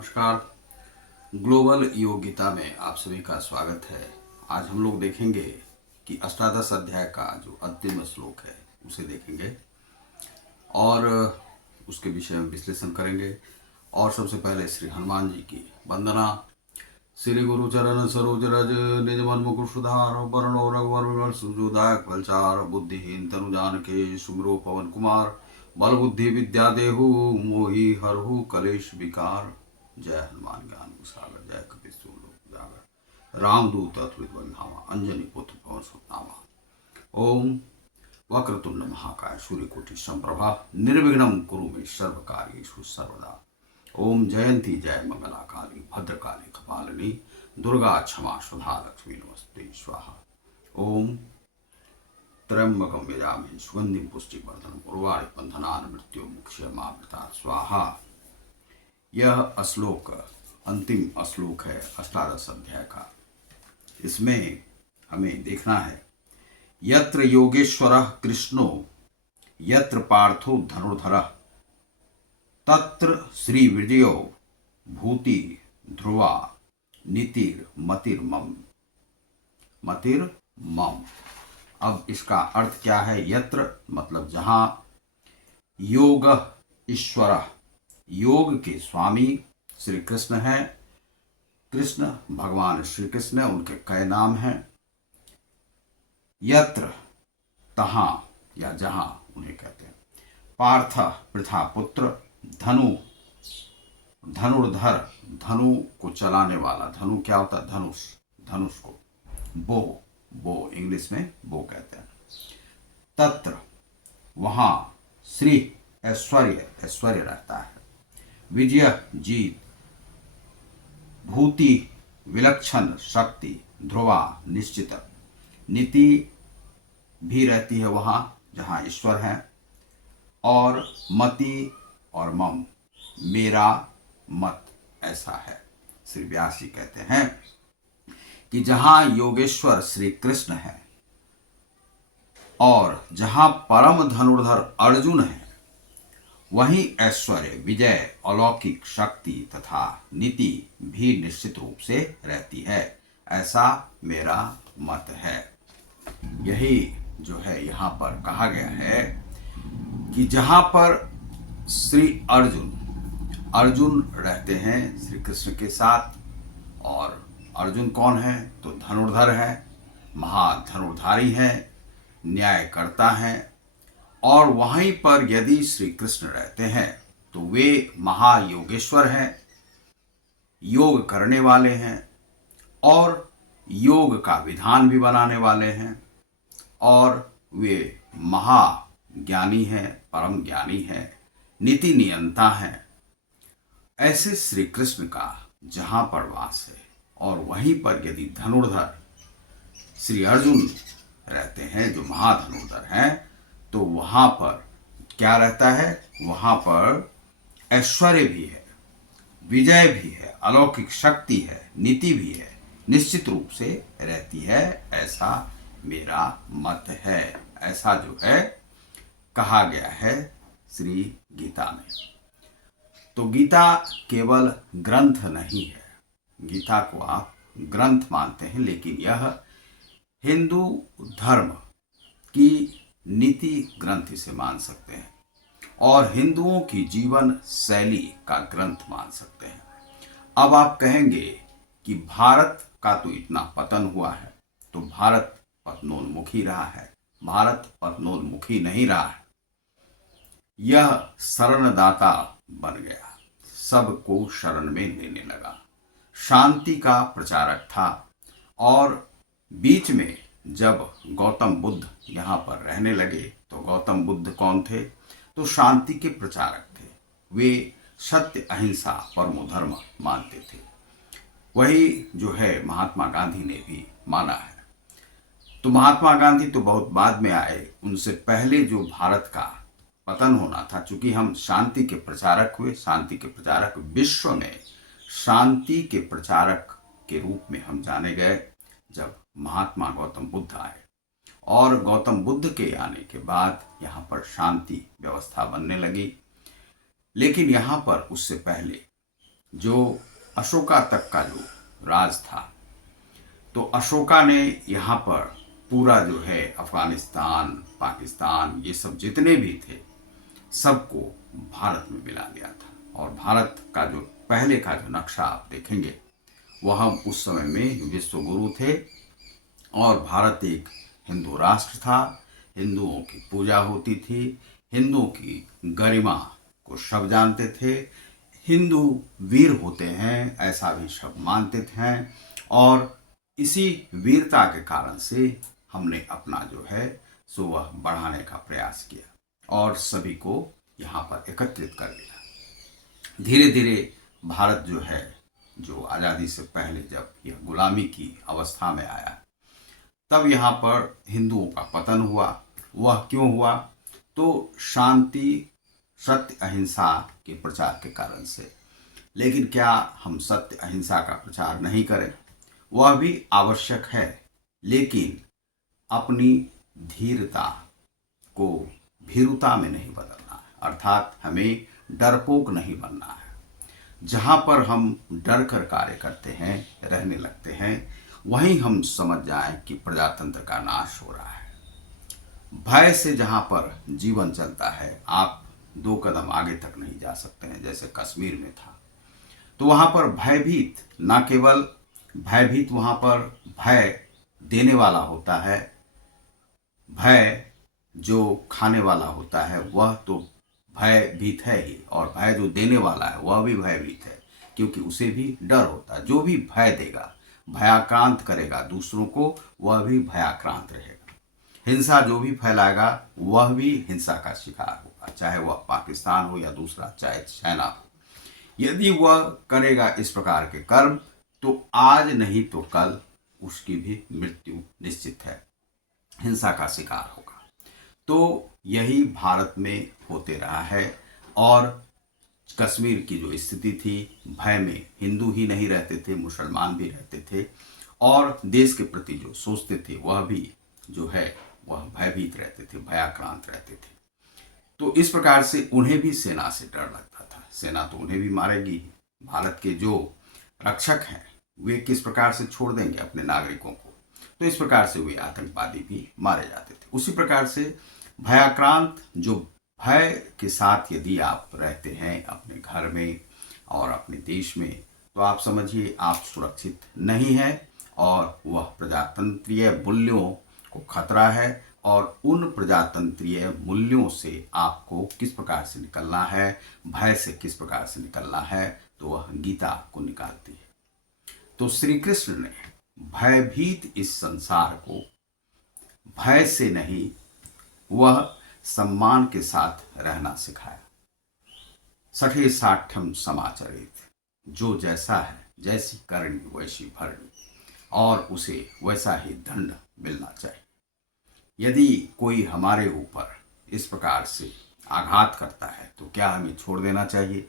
नमस्कार। ग्लोबल योग गीता में आप सभी का स्वागत है। आज हम लोग देखेंगे कि अष्टादश अध्याय का जो अंतिम श्लोक है उसे देखेंगे और उसके विषय में विश्लेषण करेंगे। और सबसे पहले श्री हनुमान जी की वंदना। श्री गुरु चरण सरोज रज निज मन मुकुर सुधार वरणो रघुवर विमल सुजोदायक फलचार बुद्धिहीन तनु जानके सुमिरो पवन कुमार बल बुद्धि विद्या देहु मोहि हरहु कलेश विकार। जय हनुमान ज्ञान सागर जय कपि लोक उजागर रामदूत अतुलित बलधामा अंजनी पुत्र पवन सुतनामा। ओम वक्रतुंड महाकाय सूर्यकोटि संप्रभा निर्विघ्नं कुरु मे सर्व कार्येषु सर्वदा। ओम जयंती जय मंगला काली भद्रकाली कपालिनी दुर्गा क्षमा सुधा लक्ष्मी नमस्ते स्वाहा। ओम त्र्यंबकं यजामहे सुगंधिं पुष्टिवर्धनम् उर्वारुकं बन्धनान् मृत्युर्मुक्षयमामृता स्वाहा। यह श्लोक अंतिम श्लोक है अष्टादश अध्याय का। इसमें हमें देखना है यत्र योगेश्वरः कृष्णो यत्र पार्थो धनुर्धरः तत्र श्री विजयो भूति ध्रुवा नीतिर्मतिर्मम मतिर्मम। अब इसका अर्थ क्या है? यत्र मतलब जहां, योग ईश्वर योग के स्वामी श्री कृष्ण हैं। कृष्ण भगवान श्री कृष्ण, उनके कई नाम हैं। यत्र तहां या जहां उन्हें कहते हैं। पार्थ पृथा पुत्र, धनु धनुर्धर धनु को चलाने वाला। धनु क्या होता है? धनुष, धनुष को। बो इंग्लिश में बो कहते हैं। तत्र वहां, श्री ऐश्वर्य रहता है। विजय जीत, भूति विलक्षण शक्ति, ध्रुवा निश्चित, नीति भी रहती है वहां जहां ईश्वर है। और मति और मम मेरा मत ऐसा है। श्री व्यास जी कहते हैं कि जहां योगेश्वर श्री कृष्ण है और जहां परम धनुर्धर अर्जुन है वहीं ऐश्वर्य, विजय, अलौकिक शक्ति तथा नीति भी निश्चित रूप से रहती है, ऐसा मेरा मत है। यही जो है यहाँ पर कहा गया है कि जहाँ पर श्री अर्जुन रहते हैं श्री कृष्ण के साथ। और अर्जुन कौन है? तो धनुर्धर है, महाधनुर्धारी है, न्यायकर्ता है। और वहीं पर यदि श्री कृष्ण रहते हैं तो वे महायोगेश्वर हैं, योग करने वाले हैं और योग का विधान भी बनाने वाले हैं। और वे महाज्ञानी हैं, परम ज्ञानी हैं, नीति नियंता हैं। ऐसे श्री कृष्ण का जहां पर वास है और वहीं पर यदि धनुर्धर श्री अर्जुन रहते हैं जो महाधनुर्धर हैं, तो वहां पर क्या रहता है? वहां पर ऐश्वर्य भी है, विजय भी है, अलौकिक शक्ति है, नीति भी है, निश्चित रूप से रहती है, ऐसा मेरा मत है। ऐसा जो है कहा गया है श्री गीता में। तो गीता केवल ग्रंथ नहीं है। गीता को आप ग्रंथ मानते हैं, लेकिन यह हिंदू धर्म की नीति ग्रंथ इसे मान सकते हैं और हिंदुओं की जीवन शैली का ग्रंथ मान सकते हैं। अब आप कहेंगे कि भारत का तो इतना पतन हुआ है, तो भारत पतनोन्मुखी रहा है। भारत पतनोन्मुखी नहीं रहा है। यह शरणदाता बन गया, सबको शरण में लेने लगा, शांति का प्रचारक था। और बीच में जब गौतम बुद्ध यहाँ पर रहने लगे तो गौतम बुद्ध कौन थे? तो शांति के प्रचारक थे। वे सत्य, अहिंसा, परमो धर्म मानते थे। वही जो है महात्मा गांधी ने भी माना है। तो महात्मा गांधी तो बहुत बाद में आए, उनसे पहले जो भारत का पतन होना था, चूंकि हम शांति के प्रचारक हुए, शांति के प्रचारक विश्व में शांति के प्रचारक के रूप में हम जाने गए जब महात्मा गौतम बुद्ध आए। और गौतम बुद्ध के आने के बाद यहाँ पर शांति व्यवस्था बनने लगी। लेकिन यहाँ पर उससे पहले जो अशोका तक का जो राज था, तो अशोका ने यहाँ पर पूरा जो है अफगानिस्तान, पाकिस्तान, ये सब जितने भी थे सबको भारत में मिला दिया था। और भारत का जो पहले का जो नक्शा आप देखेंगे, वह हम उस समय में विश्व गुरु थे और भारत एक हिंदू राष्ट्र था। हिंदुओं की पूजा होती थी, हिंदुओं की गरिमा को सब जानते थे, हिंदू वीर होते हैं ऐसा भी सब मानते थे। और इसी वीरता के कारण से हमने अपना जो है सो वह बढ़ाने का प्रयास किया और सभी को यहाँ पर एकत्रित कर लिया। धीरे धीरे भारत जो है, जो आज़ादी से पहले जब यह गुलामी की अवस्था में आया, तब यहाँ पर हिंदुओं का पतन हुआ। वह क्यों हुआ? तो शांति, सत्य, अहिंसा के प्रचार के कारण से। लेकिन क्या हम सत्य अहिंसा का प्रचार नहीं करें? वह भी आवश्यक है, लेकिन अपनी धीरता को भीरुता में नहीं बदलना है, अर्थात हमें डरपोक नहीं बनना है। जहाँ पर हम डर कर कार्य करते हैं, रहने लगते हैं, वहीं हम समझ जाएं कि प्रजातंत्र का नाश हो रहा है। भय से जहाँ पर जीवन चलता है, आप 2 कदम आगे तक नहीं जा सकते हैं। जैसे कश्मीर में था, तो वहाँ पर भयभीत, ना केवल भयभीत, वहाँ पर भय देने वाला होता है, भय जो खाने वाला होता है वह तो भयभीत है ही, और भय जो देने वाला है वह भी भयभीत है, क्योंकि उसे भी डर होता है। जो भी भय देगा, भयाक्रांत करेगा दूसरों को, वह भी भयाक्रांत रहेगा। हिंसा जो भी फैलाएगा वह भी हिंसा का शिकार होगा, चाहे वह पाकिस्तान हो या दूसरा, चाहे चाइना हो। यदि वह करेगा इस प्रकार के कर्म, तो आज नहीं तो कल उसकी भी मृत्यु निश्चित है, हिंसा का शिकार होगा। तो यही भारत में होते रहा है। और कश्मीर की जो स्थिति थी, भय में हिंदू ही नहीं रहते थे, मुसलमान भी रहते थे, और देश के प्रति जो सोचते थे वह भी जो है वह भयभीत रहते थे, भयाक्रांत रहते थे। तो इस प्रकार से उन्हें भी सेना से डर लगता था। सेना तो उन्हें भी मारेगी। भारत के जो रक्षक हैं वे किस प्रकार से छोड़ देंगे अपने नागरिकों को? तो इस प्रकार से वे आतंकवादी भी मारे जाते थे। उसी प्रकार से भयाक्रांत, जो भय के साथ यदि आप रहते हैं अपने घर में और अपने देश में, तो आप समझिए आप सुरक्षित नहीं हैं, और वह प्रजातंत्रीय मूल्यों को खतरा है। और उन प्रजातंत्रीय मूल्यों से आपको किस प्रकार से निकलना है, भय से किस प्रकार से निकलना है, तो वह गीता आपको निकालती है। तो श्री कृष्ण ने भयभीत इस संसार को भय से नहीं, वह सम्मान के साथ रहना सिखाया। सठे साठ्यम समाचरित, जो जैसा है, जैसी करनी वैसी भरनी, और उसे वैसा ही दंड मिलना चाहिए। यदि कोई हमारे ऊपर इस प्रकार से आघात करता है तो क्या हमें छोड़ देना चाहिए?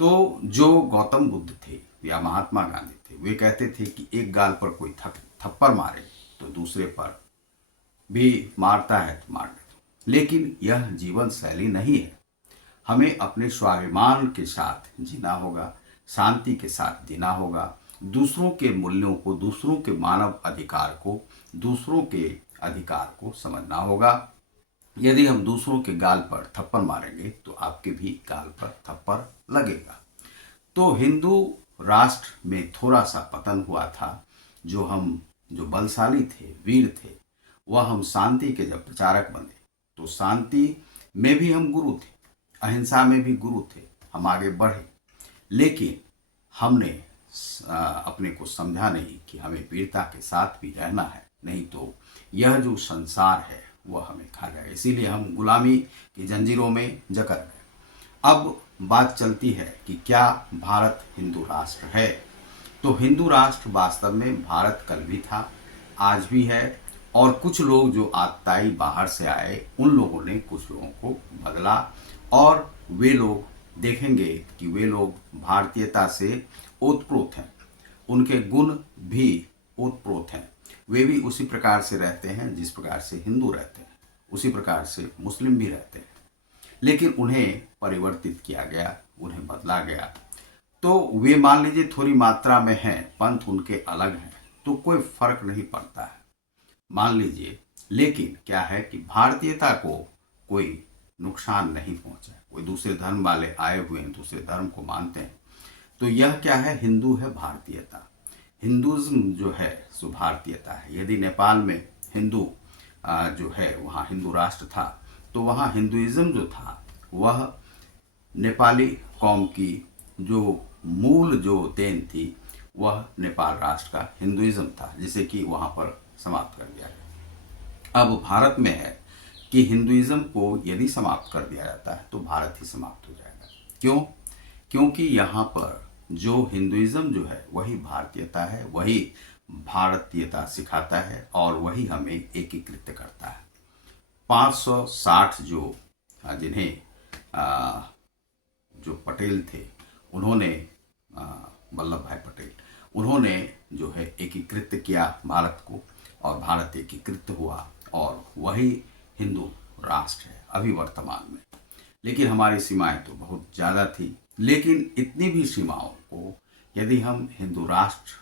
तो जो गौतम बुद्ध थे या महात्मा गांधी थे, वे कहते थे कि एक गाल पर कोई थप्पड़ मारे तो दूसरे पर भी मारता है तो मार दे। लेकिन यह जीवन शैली नहीं है। हमें अपने स्वाभिमान के साथ जीना होगा, शांति के साथ जीना होगा, दूसरों के मूल्यों को, दूसरों के मानव अधिकार को, दूसरों के अधिकार को समझना होगा। यदि हम दूसरों के गाल पर थप्पड़ मारेंगे तो आपके भी गाल पर थप्पड़ लगेगा। तो हिंदू राष्ट्र में थोड़ा सा पतन हुआ था। जो बलशाली थे, वीर थे, वह हम शांति के जब प्रचारक बने, तो शांति में भी हम गुरु थे, अहिंसा में भी गुरु थे, हम आगे बढ़े। लेकिन हमने अपने को समझा नहीं कि हमें वीरता के साथ भी रहना है, नहीं तो यह जो संसार है वह हमें खा जाएगा। इसीलिए हम गुलामी की जंजीरों में जकड़ गए। अब बात चलती है कि क्या भारत हिंदू राष्ट्र है? तो हिंदू राष्ट्र वास्तव में भारत कल भी था, आज भी है, और कुछ लोग जो आतताई बाहर से आए, उन लोगों ने कुछ लोगों को बदला, और वे लोग देखेंगे कि वे लोग भारतीयता से ओतप्रोत हैं, उनके गुण भी ओतप्रोत हैं। वे भी उसी प्रकार से रहते हैं जिस प्रकार से हिंदू रहते हैं, उसी प्रकार से मुस्लिम भी रहते हैं। लेकिन उन्हें परिवर्तित किया गया, उन्हें बदला गया। तो वे मान लीजिए थोड़ी मात्रा में हैं, पंथ उनके अलग हैं, तो कोई फर्क नहीं पड़ता है, मान लीजिए। लेकिन क्या है कि भारतीयता को कोई नुकसान नहीं पहुंचा। कोई दूसरे धर्म वाले आए हुए हैं, दूसरे धर्म को मानते हैं, तो यह क्या है, हिंदू है भारतीयता। हिंदुज्म जो है सो भारतीयता है। यदि नेपाल में हिंदू जो है वहाँ हिंदू राष्ट्र था, तो वहाँ हिंदुइज्म जो था वह नेपाली कौम की जो मूल जो देन थी वह नेपाल राष्ट्र का हिंदुइज्म था, जिसे कि वहाँ पर समाप्त कर दिया गया। अब भारत में है कि हिंदुइज्म को यदि समाप्त कर दिया जाता है तो भारत ही समाप्त हो जाएगा। क्यों? क्योंकि यहाँ पर जो हिंदुइज्म जो है वही भारतीयता है, वही भारतीयता सिखाता है और वही हमें एकीकृत करता है। 560 जो जिन्हें जो पटेल थे, उन्होंने वल्लभ भाई पटेल, उन्होंने जो है एकीकृत किया भारत को, और भारत एकीकृत हुआ और वही हिंदू राष्ट्र है अभी वर्तमान में। लेकिन हमारी सीमाएं तो बहुत ज़्यादा थी, लेकिन इतनी भी सीमाओं को यदि हम हिंदू राष्ट्र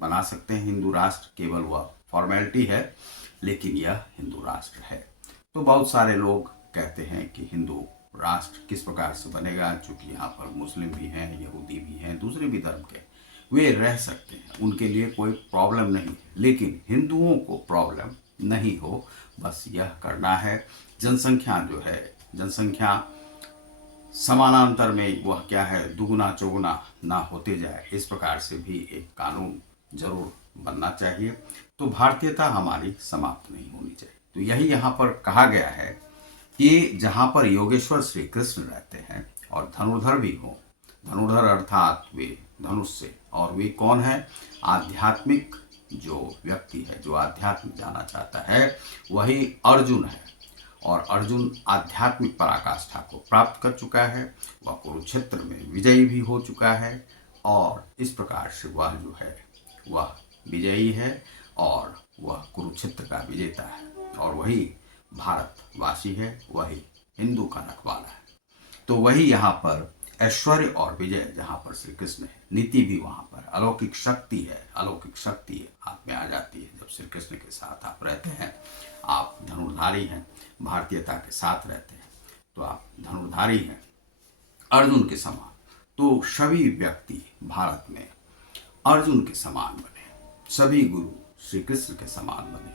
बना सकते हैं, हिंदू राष्ट्र केवल वह फॉर्मेलिटी है, लेकिन यह हिंदू राष्ट्र है। तो बहुत सारे लोग कहते हैं कि हिंदू राष्ट्र किस प्रकार से बनेगा, चूंकि यहाँ पर मुस्लिम भी हैं, यहूदी भी हैं, दूसरे भी धर्म के, वे रह सकते हैं, उनके लिए कोई प्रॉब्लम नहीं है। लेकिन हिंदुओं को प्रॉब्लम नहीं हो, बस यह करना है। जनसंख्या जो है, जनसंख्या समानांतर में वह क्या है, दुगुना चौगुना ना होते जाए, इस प्रकार से भी एक कानून जरूर बनना चाहिए। तो भारतीयता हमारी समाप्त नहीं होनी चाहिए। तो यही यहाँ पर कहा गया है कि जहाँ पर योगेश्वर श्री कृष्ण रहते हैं और धनुर्धर भी हो, धनुर्धर अर्थात वे धनुष से, और वे कौन है, आध्यात्मिक जो व्यक्ति है, जो आध्यात्म जाना चाहता है, वही अर्जुन है। और अर्जुन आध्यात्मिक पराकाष्ठा को प्राप्त कर चुका है, वह कुरुक्षेत्र में विजयी भी हो चुका है, और इस प्रकार से वह जो है वह विजयी है और वह कुरुक्षेत्र का विजेता है, और वही भारतवासी है, वही हिंदू का रखवाला है। तो वही यहाँ पर ऐश्वर्य और विजय जहाँ पर श्री कृष्ण है, नीति भी वहाँ पर, अलौकिक शक्ति है, अलौकिक शक्ति आप में आ जाती है जब श्री कृष्ण के साथ आप रहते हैं। आप धनुर्धारी हैं, भारतीयता के साथ रहते हैं, तो आप धनुर्धारी हैं अर्जुन के समान। तो सभी व्यक्ति भारत में अर्जुन के समान बने, सभी गुरु श्री कृष्ण के समान बने,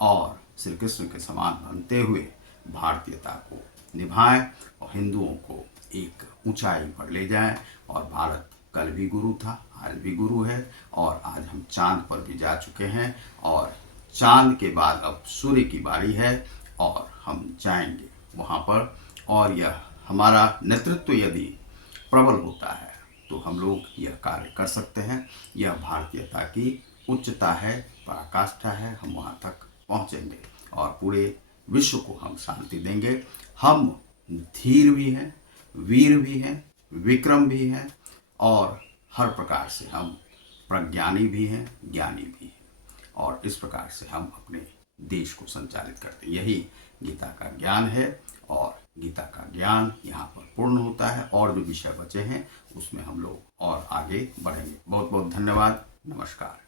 और श्री कृष्ण के समान बनते हुए भारतीयता को निभाएं और हिंदुओं को एक ऊंचाई पर ले जाएं। और भारत कल भी गुरु था, आज भी गुरु है, और आज हम चांद पर भी जा चुके हैं, और चांद के बाद अब सूर्य की बारी है, और हम जाएंगे वहाँ पर। और यह हमारा नेतृत्व यदि प्रबल होता है तो हम लोग यह कार्य कर सकते हैं। यह भारतीयता की उच्चता है, पराकाष्ठा है, हम वहाँ तक पहुँचेंगे और पूरे विश्व को हम शांति देंगे। हम धीर भी हैं, वीर भी हैं, विक्रम भी हैं, और हर प्रकार से हम प्रज्ञानी भी हैं, ज्ञानी भी हैं, और इस प्रकार से हम अपने देश को संचालित करते हैं। यही गीता का ज्ञान है, और गीता का ज्ञान यहाँ पर पूर्ण होता है, और जो विषय बचे हैं उसमें हम लोग और आगे बढ़ेंगे। बहुत बहुत धन्यवाद, नमस्कार।